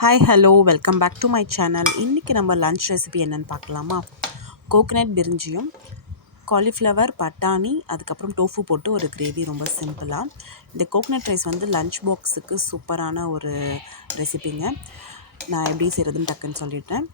Hi hello welcome back to my channel. இன்றைக்கி நம்ம lunch recipe என்னென்னு பார்க்கலாமா? கோகனட் பிரிஞ்சியும் காலிஃப்ளவர் பட்டாணி அதுக்கப்புறம் டோஃபு போட்டு ஒரு கிரேவி, ரொம்ப சிம்பிளாக. இந்த கோகனட் ரைஸ் வந்து லன்ச் பாக்ஸுக்கு சூப்பரான ஒரு ரெசிபிங்க. நான் எப்படி செய்கிறதுன்னு டக்குன்னு சொல்லிட்டேன்.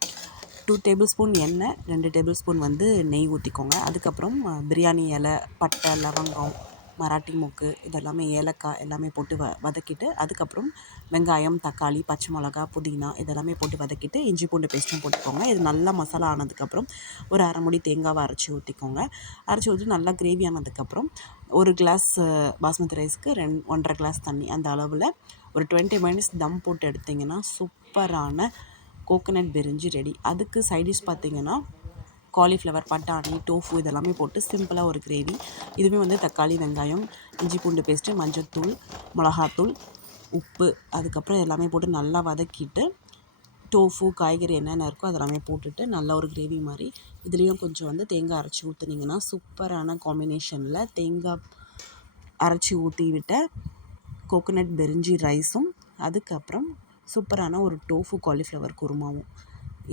2 டேபிள் ஸ்பூன் எண்ணெய், 2 டேபிள் ஸ்பூன் வந்து நெய் ஊற்றிக்கோங்க. அதுக்கப்புறம் பிரியாணி இலை, பட்டை, லவங்கம், மராட்டி மொக்கு, இதெல்லாமே ஏலக்காய் எல்லாமே போட்டு வதக்கிட்டு, அதுக்கப்புறம் வெங்காயம், தக்காளி, பச்சை மிளகா, புதினா இதெல்லாமே போட்டு வதக்கிட்டு இஞ்சி பூண்டு பேஸ்ட்டும் போட்டுக்கோங்க. இது நல்லா மசாலா ஆனதுக்கப்புறம் ஒரு அரை மூடி தேங்காவை அரைச்சி ஊற்றிக்கோங்க. அரைச்சி ஊற்றி நல்லா கிரேவி ஆனதுக்கப்புறம் ஒரு கிளாஸ் பாஸ்மதி ரைஸ்க்கு 1.5 கிளாஸ் தண்ணி, அந்த அளவில் ஒரு 20 மினிட்ஸ் தம் போட்டு எடுத்திங்கன்னா சூப்பரான கோகனட் பிரிஞ்சி ரெடி. அதுக்கு சைடிஷ் பார்த்திங்கன்னா காலிஃப்ளவர், பட்டாணி, டோஃபு இதெல்லாமே போட்டு சிம்பிளாக ஒரு கிரேவி. இதுவுமே வந்து தக்காளி, வெங்காயம், இஞ்சி பூண்டு பேஸ்ட்டு, மஞ்சள்தூள், மிளகாத்தூள், உப்பு அதுக்கப்புறம் எல்லாமே போட்டு நல்லா வதக்கிட்டு, டோஃபு காய்கறி என்னென்ன இருக்கோ அதெல்லாமே போட்டுட்டு நல்லா ஒரு கிரேவி மாதிரி. இதுலேயும் கொஞ்சம் வந்து தேங்காய் அரைச்சி ஊற்றுனீங்கன்னா சூப்பரான காம்பினேஷனில் தேங்காய் அரைச்சி ஊற்றி விட்ட கோகனட் பிரிஞ்சி ரைஸும் அதுக்கப்புறம் சூப்பரான ஒரு டோஃபு காலிஃப்ளவர் குருமாவும்.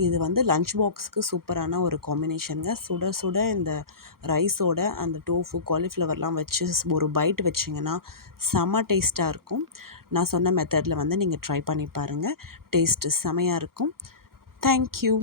இது வந்து லன்ச் பாக்ஸுக்கு சூப்பரான ஒரு காம்பினேஷனுங்க. சுட சுட இந்த ரைஸோட அந்த டோஃபு காலிஃப்ளவர்லாம் வச்சு ஒரு பைட் வச்சிங்கன்னா செம்ம டேஸ்ட்டாக இருக்கும். நான் சொன்ன மெத்தடில் வந்து நீங்கள் ட்ரை பண்ணி பாருங்கள். டேஸ்ட்டு செமையாக இருக்கும். தேங்க்யூ.